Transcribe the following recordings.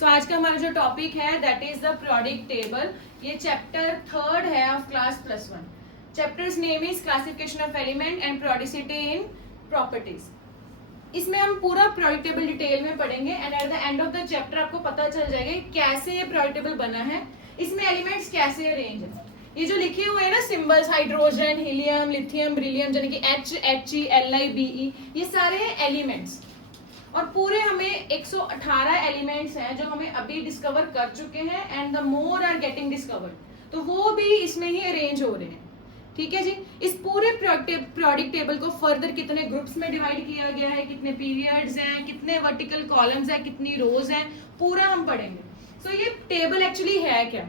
सो आज का हमारा जो टॉपिक है that is the periodic table. ये चैप्टर 3 है of class +1। Chapters name is classification of element and periodicity in properties. इसमें हम पूरा पीरियोडिक टेबल डिटेल में पढ़ेंगे and at the end of the chapter आपको पता चल जाएगा कैसे ये पीरियोडिक टेबल बना है, इसमें एलिमेंट्स कैसे अरेंज है। ये जो लिखे हुए हैं ना symbols, hydrogen, helium, lithium, beryllium, यानी कि H, He, Li, Be, ये सारे हैं एलिमेंट्स। और पूरे हमें 118 एलिमेंट्स हैं जो हमें अभी डिस्कवर कर चुके हैं and the more are getting discovered, तो वो भी इसमें ही अरेंज हो रहे हैं। ठीक है जी। इस पूरे पीरियोडिक टेबल को फर्दर कितने ग्रुप्स में डिवाइड किया गया है, कितने पीरियड्स हैं, कितने वर्टिकल कॉलम्स हैं, कितनी रोज हैं, पूरा हम पढ़ेंगे। सो ये टेबल एक्चुअली है क्या?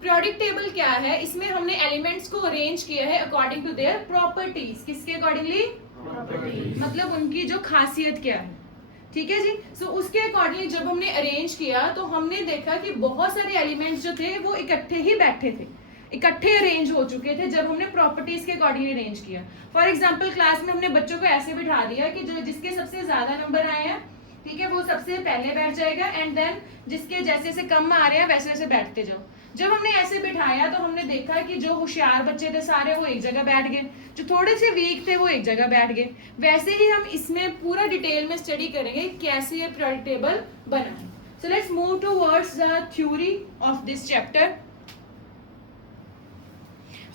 पीरियोडिक टेबल क्या है? इसमें हमने एलिमेंट्स को अरेंज किया है अकॉर्डिंग टू देयर प्रॉपर्टीज। किसके अकॉर्डिंगली? मतलब उनकी जो खासियत क्या है। ठीक है जी। सो उसके अकॉर्डिंगली जब हमने अरेंज किया तो हमने देखा कि बहुत सारे एलिमेंट्स जो थे वो इकट्ठे ही बैठे थे, इकट्ठे अरेंज हो चुके थे जब हमने प्रॉपर्टीज के अकॉर्डिंगली अरेंज किया। फॉर एग्जांपल क्लास में हमने बच्चों को ऐसे बिठा दिया कि जो जिसके सबसे ज्यादा नंबर आए हैं, ठीक है, वो सबसे पहले बैठ जाएगा एंड देन जिसके जैसे जैसे कम आ रहे हैं वैसे वैसे बैठते जाओ। जब हमने ऐसे बिठाया तो हमने देखा कि जो होशियार बच्चे थे सारे वो एक जगह बैठ गए, जो थोड़े से वीक थे वो एक जगह बैठ गए। वैसे ही हम इसमें पूरा डिटेल में स्टडी करेंगे कैसे ये पीरियोडिक टेबल बना है। So let's move towards the theory of this chapter.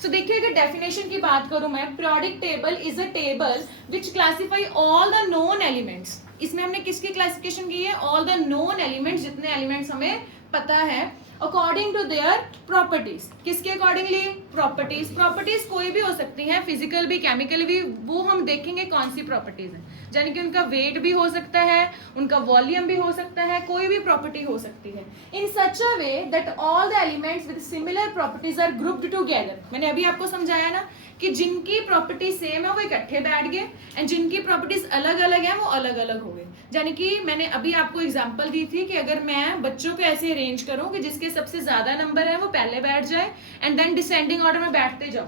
So देखिए, अगर डेफिनेशन की बात करूं मैं, periodic table is a table which classify all the known elements. इसमें हमने किसकी क्लासिफिकेशन की है? ऑल द नोन एलिमेंट्स, जितने एलिमेंट्स हमें पता है, अकॉर्डिंग टू देयर प्रॉपर्टीज। किसके अकॉर्डिंगली? प्रॉपर्टीज। प्रॉपर्टीज कोई भी हो सकती है, फिजिकल भी, केमिकल भी, वो हम देखेंगे कौन सी प्रॉपर्टीज है। यानी कि उनका वेट भी हो सकता है, उनका वॉल्यूम भी हो सकता है, कोई भी प्रॉपर्टी हो सकती है। In such a way that all the elements with similar properties are grouped together. मैंने अभी आपको समझाया ना कि जिनकी प्रॉपर्टी सेम है वो इकट्ठे बैठ गए एंड जिनकी प्रॉपर्टीज अलग अलग है वो अलग अलग हो गए। यानी कि मैंने अभी आपको एग्जांपल दी थी कि अगर मैं बच्चों को ऐसे अरेंज करूं कि जिसके सबसे ज्यादा नंबर है वो पहले बैठ जाए एंड देन डिसेंडिंग ऑर्डर में बैठते जाओ,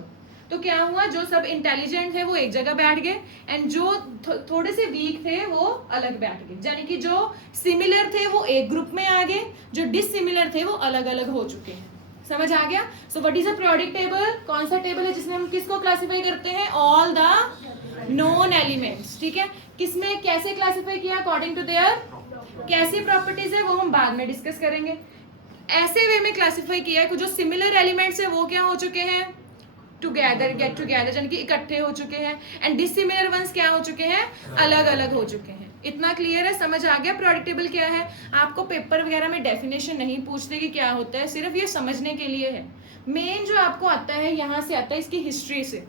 तो क्या हुआ? जो सब इंटेलिजेंट थे वो एक जगह बैठ गए एंड जो थोड़े से वीक थे वो अलग बैठ गए। यानी कि जो सिमिलर थे वो एक ग्रुप में आ गए, जो डिसिमिलर थे वो अलग अलग हो चुके हैं। समझ आ गया? So what is a periodic table? कौन सा टेबल है जिसमें हम किसको क्लासिफाई करते हैं? All the known elements. ठीक है। किसमें कैसे क्लासिफाई किया? अकॉर्डिंग टू देयर कैसी प्रॉपर्टीज है वो हम बाद में डिस्कस करेंगे। ऐसे वे में क्लासिफाई किया कि जो सिमिलर एलिमेंट्स है वो क्या हो चुके हैं? टुगेदर, गेट टुगेदर, यानी कि इकट्ठे हो चुके हैं एंड डिसिमिलर वंस क्या हो चुके हैं? अलग अलग हो चुके हैं। इतना क्लियर है? समझ आ गया पीरियोडिक टेबल क्या है? आपको पेपर वगैरह में डेफिनेशन नहीं पूछते कि क्या होता है, सिर्फ ये समझने के लिए है। मेन जो आपको आता है यहाँ से आता है इसकी हिस्ट्री से।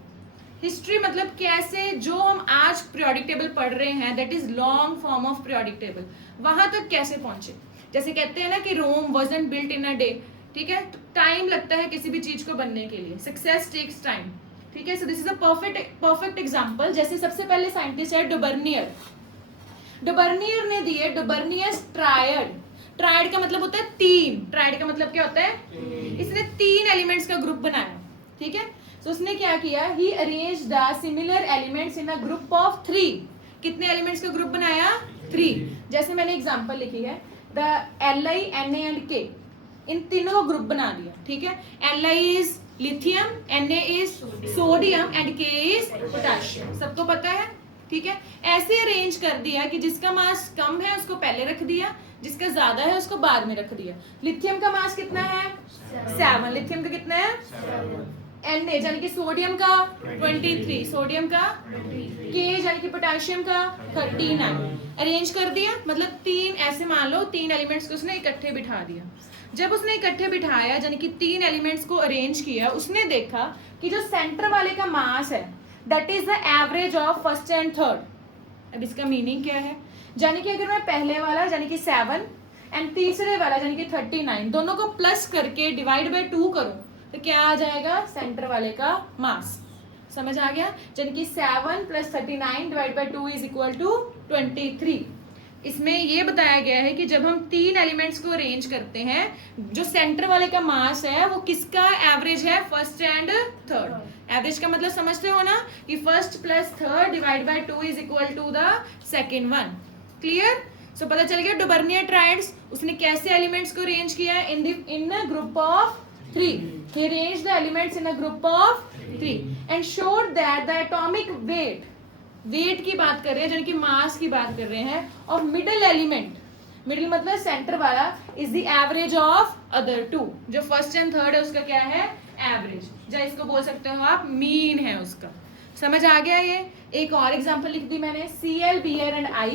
हिस्ट्री मतलब कैसे जो हम आज पीरियोडिक टेबल पढ़ रहे हैं that is long form of periodic table, वहां तक कैसे पहुंचे। जैसे कहते हैं ना कि Rome wasn't built in a day. ठीक है, तो टाइम लगता है किसी भी चीज को बनने के लिए, सक्सेस टेक्स टाइम। ठीक है, so this is a perfect example. जैसे सबसे पहले साइंटिस्ट है डुबर्नियर। डुबर्नियर ने दिए डुबर्नियस ट्रायड। ट्रायड का मतलब होता है तीन। ट्रायड का मतलब क्या होता है? इसने 3 एलिमेंट्स का ग्रुप बनाया। ठीक है, तो उसने क्या किया? He arrange the similar elements in a group of 3। कितने एलिमेंट्स का ग्रुप बनाया? 3। जैसे मैंने एग्जांपल लिखी है, the Li, Na and K, इन तीनों को ग्रुप बना दिया। ठीक है, Li is lithium, Na is sodium and K is potassium. सबको पता है? ठीक है, ऐसे अरेंज कर दिया कि जिसका मास कम है उसको पहले रख दिया, जिसका ज्यादा है उसको बाद में रख दिया। लिथियम का मास कितना है? 7। लिथियम का कितना है? Na यानी कि सोडियम का 23, सोडियम का K यानी कि पोटेशियम का 39। अरेंज कर दिया, मतलब 3 ऐसे मान लो 3 एलिमेंट्स को उसने इकट्ठे बिठा दिया। जब उसने इकट्ठे बिठाया यानी कि 3 एलिमेंट्स को अरेंज किया, उसने देखा कि जो सेंटर वाले का मास है that is the average of first and third. अब इसका मीनिंग क्या है? यानी कि अगर मैं पहले वाला यानी कि 7 एंड तीसरे वाला यानी कि 39 दोनों को प्लस करके डिवाइड बाय 2 करूं तो क्या आ जाएगा? सेंटर वाले का मास। समझ आ गया? यानी कि 7 + 39 divide by 2 is equal to 23। इसमें ये बताया गया है कि जब हम 3 एलिमेंट्स को अरेंज करते हैं, जो सेंटर वाले का मास है वो किसका एवरेज है? First and third. एवरेज का मतलब समझते हो ना कि first + third divide by 2 is equal to the second one. Clear? So पता चल गया डुबर्नियर ट्रायड्स उसने कैसे एलिमेंट्स को अरेंज किया है in a group of 3. He arranged the elements in a group of 3 and showed that the atomic weight की बात कर रहे हैं यानी कि मास की बात कर रहे हैं और मिडिल एलिमेंट, मिडिल मतलब सेंटर वाला, is the average of other two. जो फर्स्ट एंड थर्ड है उसका क्या है एवरेज, या इसको बोल सकते हो आप मीन है उसका. समझ आ गया ये. एक और एग्जांपल लिख दी मैंने, Cl, Br and I.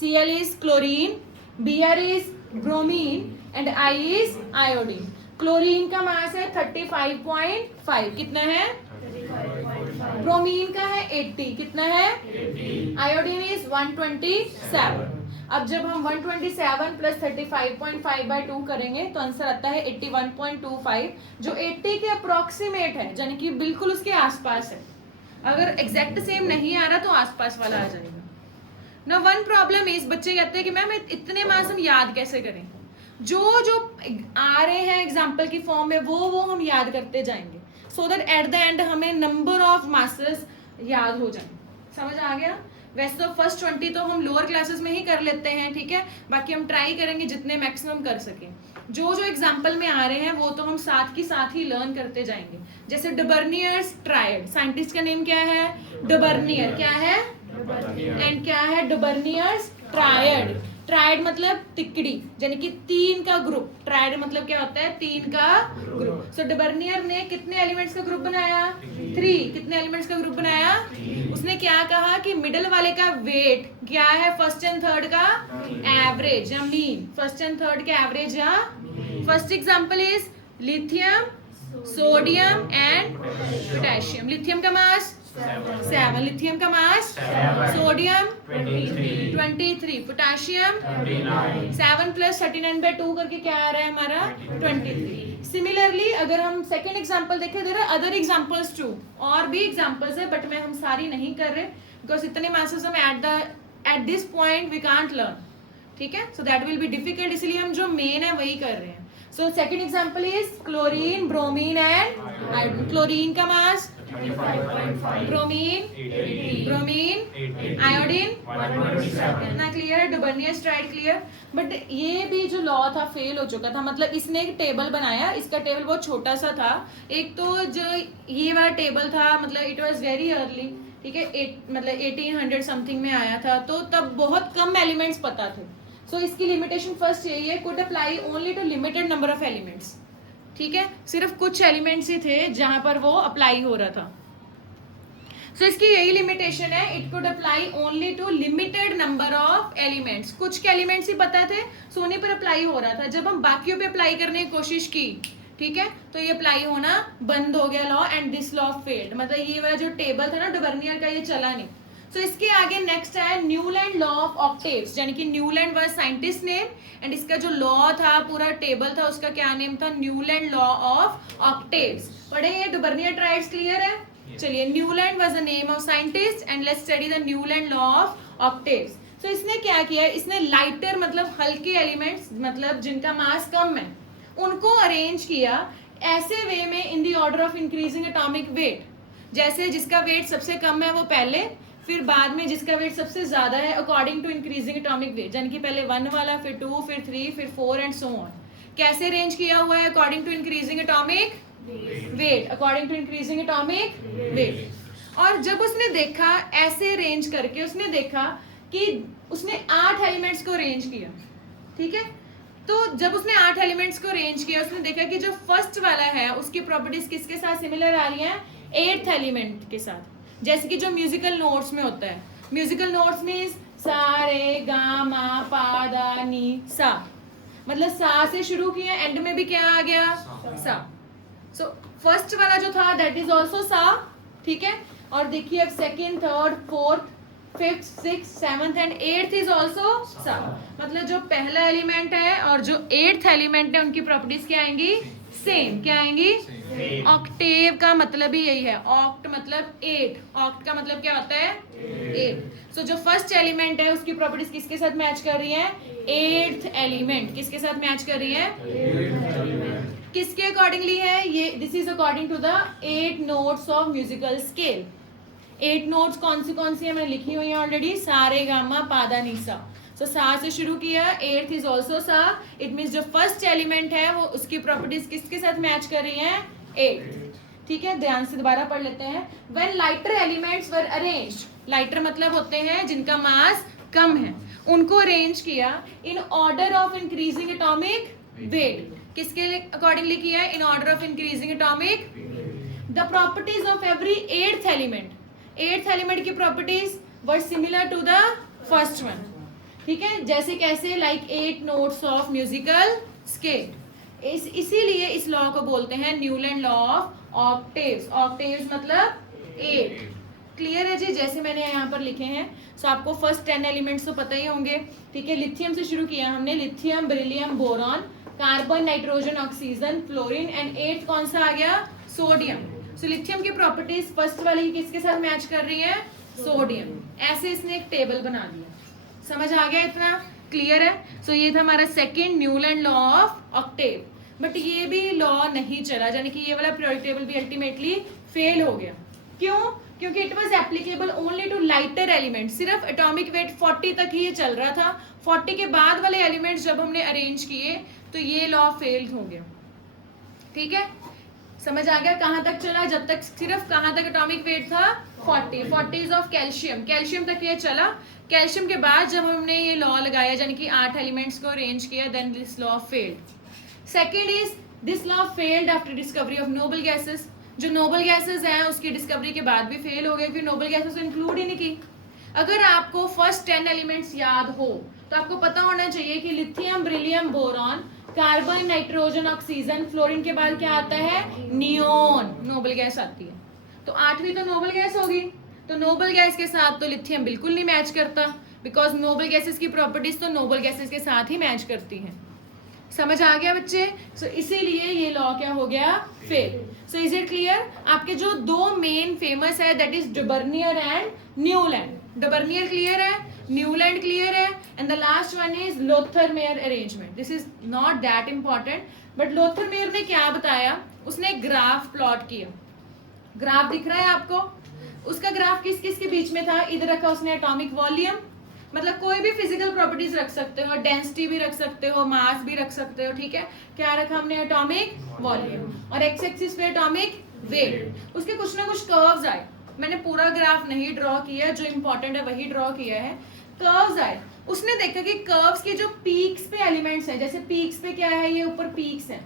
Cl is chlorine, Br is bromine and I is iodine. Chlorine का मास है 35.5, कितना है 35.5. ब्रोमीन का है 80, कितना है 80. Iodine is 127. अब जब हम 127 प्लस 35.5/2 करेंगे तो आंसर आता है 81.25, जो 80 के अप्रोक्सीमेट है, यानी कि बिल्कुल उसके आसपास है. अगर एग्जैक्ट सेम नहीं आ रहा तो आसपास वाला आ जाएगा ना. वन प्रॉब्लम इज, बच्चे कहते हैं कि मैम इतने मास हम याद कैसे करें. जो आ रहे हैं एग्जाम्पल की फॉर्म में वो हम याद करते जाएंगे, so that at the end हमें नंबर ऑफ मासेस याद हो जाए. समझ आ गया. वैसे तो फर्स्ट 20 तो हम लोअर क्लासेस में ही कर लेते हैं, ठीक है. बाकी हम ट्राई करेंगे जितने मैक्सिमम कर सकें. जो एग्जाम्पल में आ रहे हैं वो तो हम साथ की साथ ही लर्न करते जाएंगे. जैसे डुबर्नियर्स ट्रायड, साइंटिस्ट का नेम क्या है डुबर्नियर, क्या है एंड क्या है डुबर्नियर्स ट्रायड. ट्रायड मतलब तिकड़ी, यानी कि 3 का ग्रुप. ट्रायड मतलब क्या होता है 3 का ग्रुप. सो डुबर्नियर ने कितने एलिमेंट्स का ग्रुप बनाया 3. कितने एलिमेंट्स का ग्रुप बनाया. उसने क्या कहा कि मिडल वाले का वेट क्या है फर्स्ट एंड थर्ड का एवरेज या मीन. फर्स्ट एंड थर्ड का एवरेज या. First example is lithium, sodium and potassium. Lithium का मास 7, लिथियम का मास सोडियम 23, पोटेशियम 7 प्लस 39/2 करके क्या आ रहा है हमारा 23. सिमिलरली अगर हम सेकेंड एग्जांपल देखें, there are other examples too, और भी एग्जांपल्स है बट मैं हम सारी नहीं कर रहे बिकॉज इतने मासेस हम at this point we can't learn, ठीक है. So that will be difficult, इसलिए हम जो मेन है वही कर रहे हैं. So second example is chlorine, bromine and iodine. Chlorine का मास 35.5, ब्रोमीन आयोडीन 127. ना clear. Dobereiner's triad clear. But ये भी जो लॉ था फेल हो चुका था. मतलब इसने एक टेबल बनाया, इसका टेबल बहुत छोटा सा था. एक तो जो ये वाला टेबल था मतलब इट वाज वेरी अर्ली, ठीक है. मतलब 1800 समथिंग में आया था, तो तब बहुत कम एलिमेंट्स पता थे. सो इसकी लिमिटेशन फर्स्ट यही है, could apply only to limited number of elements, ठीक है. सिर्फ कुछ एलिमेंट्स ही थे जहां पर वो अप्लाई हो रहा था. सो इसकी यही लिमिटेशन है, it could apply only to limited number of elements. कुछ के एलिमेंट्स ही पता थे, सो उन्हीं पर अप्लाई हो रहा था. जब हम बाकियों पे अप्लाई करने की कोशिश की, ठीक है, तो ये अप्लाई होना बंद हो गया law and this law failed. मतलब ये वाला जो टेबल था ना डुबर्नियर का, ये चला नहीं. सो इसके आगे नेक्स्ट है न्यूलैंड लॉ ऑफ ऑक्टेव्स, यानी कि Newland was scientist name and इसका जो लॉ था पूरा टेबल था उसका क्या नेम था न्यूलैंड लॉ ऑफ ऑक्टेव्स. पढ़े ये डुबर्नियर ट्रायड्स क्लियर है. चलिए, Newland was the name of scientist and let's study the Newland law of octaves. So इसने क्या किया, इसने लाइटर मतलब हल्के एलिमेंट्स मतलब जिनका मास कम है उनको अरेंज किया ऐसे वे में in the order of increasing atomic wait. जैसे जिसका वेट सबसे कम है वो पहले, फिर बाद में जिसका वेट सबसे ज्यादा है according to increasing atomic weight, यानी कि पहले 1 वाला, फिर 2, फिर 3, फिर 4 एंड सो ऑन. कैसे अरेंज किया हुआ है according to increasing atomic weight, according to increasing atomic weight. और जब उसने देखा ऐसे अरेंज करके, उसने देखा कि उसने 8 एलिमेंट्स को अरेंज किया, ठीक है. तो जब उसने 8 एलिमेंट्स को अरेंज किया उसने देखा कि जो फर्स्ट वाला है उसकी प्रॉपर्टीज किसके साथ सिमिलर आ रही हैं 8th एलिमेंट के साथ. जैसे कि जो म्यूजिकल नोट्स में होता है, म्यूजिकल नोट्स मींस सा रे गा मा पा दा नी सा, मतलब सा से शुरू किया एंड में भी क्या आ गया सा. सो फर्स्ट वाला जो था दैट इज आल्सो सा, ठीक है. और देखिए अब second, third, fourth, fifth, six, seventh and 8th is also सा. मतलब जो पहला एलिमेंट है और जो 8th एलिमेंट है उनकी प्रॉपर्टीज क्या आएंगी सेम. क्या आएंगी. ऑक्टेव का मतलब ही यही है, ऑक्ट मतलब 8, ऑक्ट का मतलब क्या होता है 8. सो जो फर्स्ट एलिमेंट है उसकी प्रॉपर्टीज किसके साथ मैच कर रही है 8th एलिमेंट. किसके साथ मैच कर रही है किसके अकॉर्डिंगली है ये. This is according to the 8 notes of musical scale. 8 notes कौन सी है मैंने लिखी हुई है ऑलरेडी, सा रे गा मा पा दा नी सा. सो सा से शुरू किया, 8th इज ऑल्सो सा, इट मीन्स जो फर्स्ट एलिमेंट है वो उसकी प्रॉपर्टीज किसके साथ मैच कर रही हैं, 8। ठीक है, ध्यान से दोबारा पढ़ लेते हैं। When lighter elements were arranged, lighter मतलब होते हैं जिनका मास कम है, उनको अरेंज किया in order of increasing atomic weight, किसके अकॉर्डिंगली किया है, in order of increasing atomic. The properties of every 8th element, 8th element की properties were similar to the first one. ठीक है, जैसे कैसे, like 8 notes of musical scale. इसीलिए इस लॉ को बोलते हैं Newland law of octaves. Octaves मतलब 8। क्लियर है जी, जैसे मैंने यहाँ पर लिखे हैं। सो आपको फर्स्ट 10 एलिमेंट्स तो पता ही होंगे। ठीक है, लिथियम से शुरू किया हमने, lithium, beryllium, boron, carbon, nitrogen, oxygen, fluorine and 8th कौन सा आ गया, सोडियम। सो लिथियम की प्रॉपर्टीज फर्स्ट वाली किसके साथ मैच कर रही है, सोडियम। ऐसे इसने एक टेबल बना दिया। समझ आ गया, इतना क्लियर है। सो ये था हमारा second Newland law of octave. But ये भी लॉ नहीं चला, यानी कि ये वाला पीरियोडिक टेबल भी अल्टीमेटली फेल हो गया। क्यों? क्योंकि it was applicable only to lighter element, सिर्फ एटॉमिक वेट 40 तक ही ये चल रहा था। 40 के बाद वाले एलिमेंट्स जब हमने अरेंज किए तो ये लॉ फेल हो गया। ठीक है, समझ आ गया कहां तक चला, जब तक सिर्फ कहां तक एटॉमिक वेट था, 40 ऑफ कैल्शियम, कैल्शियम तक ये चला। कैल्शियम के बाद जब हमने ये लॉ लगाया, यानी कि 8 एलिमेंट्स को अरेंज किया, then this law failed. Second is this law failed after discovery of noble gases. जो नोबल गैसेस हैं उसकी डिस्कवरी के बाद भी फेल हो गए, फिर नोबल गैसेस इंक्लूड ही नहीं की। अगर आपको फर्स्ट 10 एलिमेंट्स याद हो तो आपको पता होना चाहिए कि lithium, beryllium, boron, carbon, nitrogen, oxygen, fluorine के बाद क्या आता है, नियोन, नोबल गैस आती है। तो 8वीं तो नोबल गैस होगी। तो नोबल गैस के साथ तो लिथियम बिल्कुल नहीं मैच करता, बिकॉज नोबल गैसेस की प्रॉपर्टीज तो नोबल गैसेस के साथ ही मैच करती हैं। समझ आ गया बच्चे? सो इसीलिए ये लॉ क्या हो गया, fail. So is it clear? आपके जो दो मेन फेमस है, that is Dobereiner and Newland. Dobereiner clear है, न्यूलैंड क्लियर है, and the last one is Lothar Meyer arrangement. This is not that important, but Lothar Meyer ने क्या बताया, उसने ग्राफ प्लॉट किया। ग्राफ दिख रहा है आपको? उसका ग्राफ किस किस के बीच में था, इधर रखा उसने एटॉमिक वॉल्यूम, मतलब कोई भी फिजिकल प्रॉपर्टीज रख सकते हो, डेंसिटी भी रख सकते हो, मास भी रख सकते हो। ठीक है, क्या रखा हमने, एटॉमिक वॉल्यूम, और एक्स एक्सिस पे एटॉमिक वेट। उसके कुछ ना कुछ कर्व्स आए, मैंने पूरा ग्राफ नहीं ड्रॉ किया, जो इंपॉर्टेंट है वही ड्रॉ किया है। कर्व्स आए, उसने देखा कि कर्व्स के जो पीक्स पे एलिमेंट्स हैं, जैसे पीक्स पे क्या है, ये ऊपर पीक्स हैं,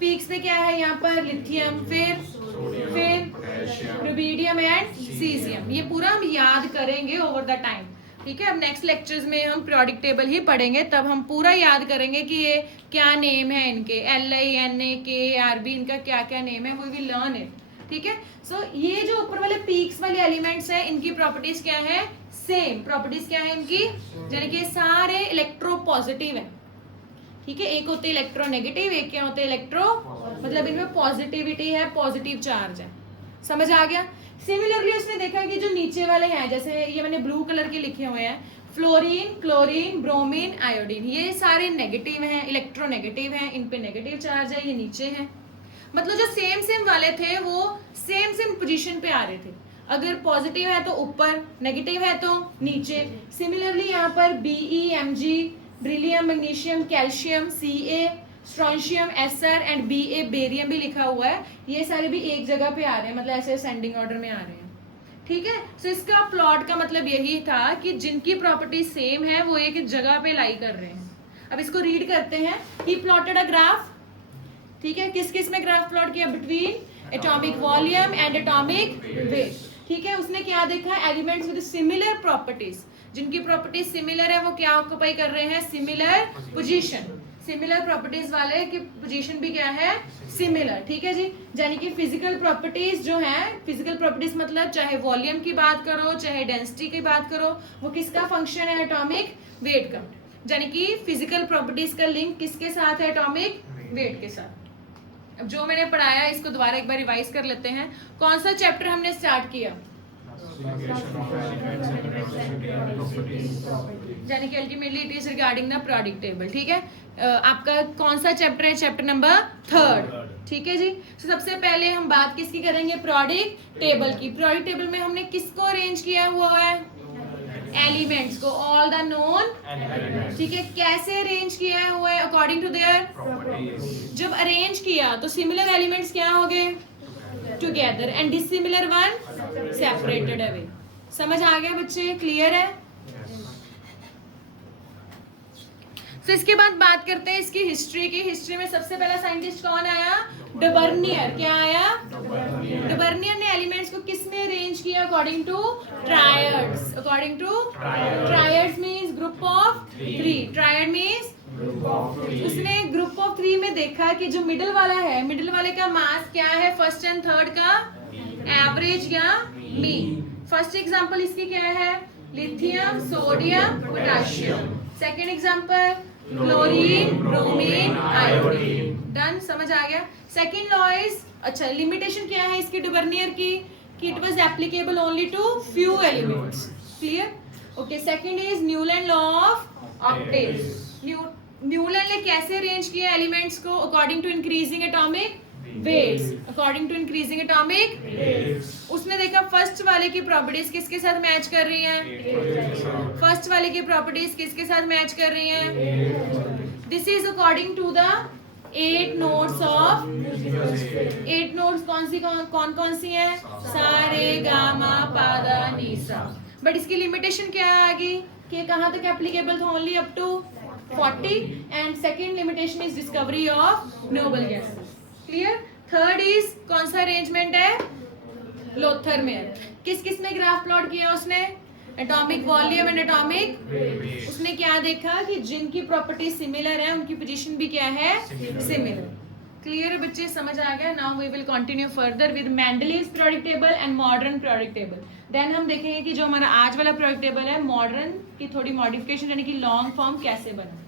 पीक्स पे क्या है, यहाँ पर लिथियम, फिर रुबिडियम एंड सीजियम। ये पूरा हम याद करेंगे ओवर द टाइम। ठीक है, अब नेक्स्ट लेक्चर्स में हम पीरियोडिक टेबल ही पढ़ेंगे, तब हम पूरा याद करेंगे कि ये क्या नेम है इनके, LINAKRB, इनका क्या क्या नेम है, वी विल लर्न इट। ठीक है, सो ये जो ऊपर वाले पीक्स वाले एलिमेंट्स हैं, इनकी प्रॉपर्टीज क्या है, सेम प्रॉपर्टीज क्या है इनकी, यानी कि सारे इलेक्ट्रो पॉजिटिव है। ठीक है, एक होते इलेक्ट्रोनेगेटिव, एक क्या होते इलेक्ट्रो, मतलब इनमें पॉजिटिविटी है, पॉजिटिव चार्ज है। समझ आ गया? सिमिलरली उसने देखा कि जो नीचे वाले हैं, जैसे ये मैंने ब्लू कलर के लिखे हुए हैं, फ्लोरीन, क्लोरीन, ब्रोमीन, आयोडीन, ये सारे नेगेटिव हैं, इलेक्ट्रोनेगेटिव हैं, इन पे नेगेटिव चार्ज है, ये नीचे हैं। मतलब जो सेम सेम वाले थे वो सेम सेम पोजीशन पे आ रहे थे। अगर पॉजिटिव है तो ऊपर, नेगेटिव है तो नीचे। सिमिलरली यहाँ पर BE, MG, beryllium, magnesium, calcium, Ca, strontium, Sr and Ba, barium भी लिखा हुआ है, ये सारे भी एक जगह पे आ रहे हैं, मतलब ऐसे असेंडिंग ऑर्डर में आ रहे हैं। ठीक है, सो इसका प्लॉट का मतलब यही था कि जिनकी प्रॉपर्टी सेम है वो एक जगह पे लाई कर रहे हैं। अब इसको रीड करते हैं। ही प्लॉटेड अ ग्राफ। ठीक है, किस किस में ग्राफ प्लॉट किया, between atomic volume and atomic weight. ठीक है, उसने क्या देखा, एलिमेंट्स विद सिमिलर प्रॉपर्टीज, जिनकी प्रॉपर्टीज सिमिलर है वो क्या ऑक्यूपाई कर रहे हैं, सिमिलर पोजीशन। सिमिलर प्रॉपर्टीज वाले की पोजीशन भी क्या है, सिमिलर। ठीक है जी, यानी कि फिजिकल प्रॉपर्टीज जो है, फिजिकल प्रॉपर्टीज मतलब चाहे वॉल्यूम की बात करो, चाहे डेंसिटी की बात करो, वो किसका फंक्शन है, एटॉमिक वेट का। यानी कि फिजिकल प्रॉपर्टीज का लिंक किसके साथ है, एटॉमिक वेट के साथ। अब जो मैंने पढ़ाया इसको दोबारा एक बार रिवाइज कर लेते हैं। कौन सा चैप्टर हमने स्टार्ट किया, यानी कि ultimately it is regarding the periodic table. ठीक है, आपका कौन सा चैप्टर है, चैप्टर नंबर 3। ठीक है जी, तो सबसे पहले हम बात किसकी करेंगे, पीरियोडिक टेबल की। पीरियोडिक टेबल में हमने किसको अरेंज किया हुआ है, एलिमेंट्स को, ऑल द नोन, ठीक है। कैसे अरेंज किया हुआ है? According to their. जब अरेंज किया तो सिमिलर एलिमेंट्स क्या हो गए? Together, and dissimilar one separated away. समझ आ गया बच्चे? क्लियर है? तो इसके बाद बात करते हैं इसकी हिस्ट्री की। हिस्ट्री में सबसे पहला साइंटिस्ट कौन आया? Dobereiner. क्या आया? डे बर्नियर ने एलिमेंट्स को किसमें अरेंज किया? According to triads. According to triads means group of 3। Triad means उसने ग्रुप ऑफ 3 में देखा कि जो मिडिल वाला है, मिडिल वाले का मास क्या है? फर्स्ट एंड थर्ड का एवरेज या मीन। फर्स्ट एग्जांपल इसकी क्या है? Lithium, sodium, potassium. Second example chlorine, bromine, iodine. Done, समझ आ गया? सेकेंड लॉ इज, अच्छा लिमिटेशन क्या है इसकी डे बर्नियर की? कि it was applicable only to few elements. Clear? Okay. Second is Newland law of octave. Newland ने कैसे अरेंज किया एलिमेंट्स को? According to increasing atomic weights. According to increasing atomic weights. उसने देखा फर्स्ट वाले की प्रॉपर्टीज किसके साथ मैच कर रही हैं? फर्स्ट वाले की प्रॉपर्टीज किसके साथ मैच कर रही हैं? This is according to the 8 notes of 8 notes. कौन कौन सी हैं? सा रे गा मा पा धा नी सा। बट इसकी लिमिटेशन क्या आ गई कि कहाँ तक एप्लीकेबल था? Only up to 40। And second limitation is discovery of noble gases. Clear? Third is कौन सा अरेंजमेंट है? लोथरमेयर। किस किस ने ग्राफ प्लॉट किया उसने? Atomic volume and atomic. उसने क्या देखा कि जिनकी प्रॉपर्टी सिमिलर है उनकी पोजीशन भी क्या है? सिमिलर। क्लियर है बच्चे? समझ आ गया? Now we will continue further with Mendeleev's periodic table and modern periodic table. Then हम देखेंगे कि जो हमारा आज वाला पीरियोडिक टेबल है, मॉडर्न की थोड़ी मॉडिफिकेशन यानी कि लॉन्ग फॉर्म कैसे बना।